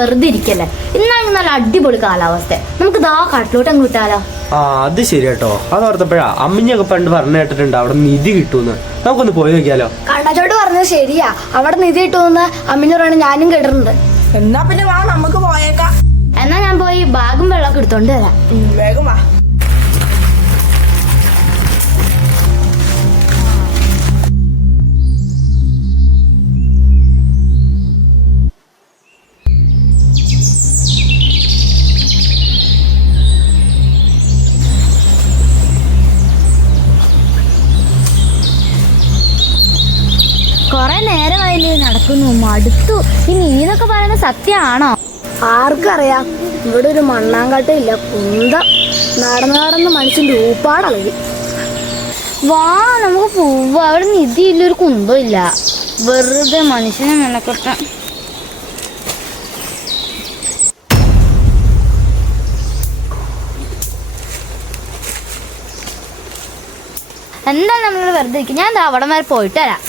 വെറുതെ ഇരിക്കല്ലേ. ഇന്നാണെങ്കിൽ നല്ല അടിപൊളി കാലാവസ്ഥ, നമുക്ക് ദാ കാട്ടിലോട്ട് അങ്ങ് വിട്ടാലോ? അത് ശരി കേട്ടോ. അത് ഓർത്തപ്പോഴാ അമ്മിഞ്ഞൊക്കെ പണ്ട് പറഞ്ഞു കേട്ടിട്ടുണ്ട് അവിടെ നിധി കിട്ടൂന്ന്. നമുക്കൊന്ന് പോയി നോക്കിയാലോ? കണ്ണച്ചോട്ട് പറഞ്ഞത് ശരിയാ, അവിടെ നിധി കിട്ടുമെന്ന് അമ്മിഞ്ഞോറാണ് ഞാനും കേട്ടിട്ടുണ്ട്. എന്നാ പിന്നെ വാ, നമുക്ക് പോയേക്കാം. എന്നാ ഞാൻ പോയി ബാഗും വെള്ളമൊക്കെ എടുത്തോണ്ട് വരാം. വേഗം വാ. കൊറേ നേരമായില്ലേ നടക്കുന്നു, മടുത്തു. ഇനി ഇതൊക്കെ പറയുന്നത് സത്യമാണോ? ആർക്കറിയാം, ഇവിടെ ഒരു മണ്ണാങ്കാട്ടും ഇല്ല, കുന്തം നടന്ന് മനുഷ്യന്റെ ഊപ്പാടളകി. വാ നമുക്ക് പോവാ. അവിടെ നിധി ഇല്ല, ഒരു കുന്തം ഇല്ല, വെറുതെ മനുഷ്യനെ മെനക്കെട്ട. എന്താ നമ്മളോട് വെറുതെ ഇരിക്കും. ഞാൻ അവിടെ വരെ പോയിട്ട് വരാം.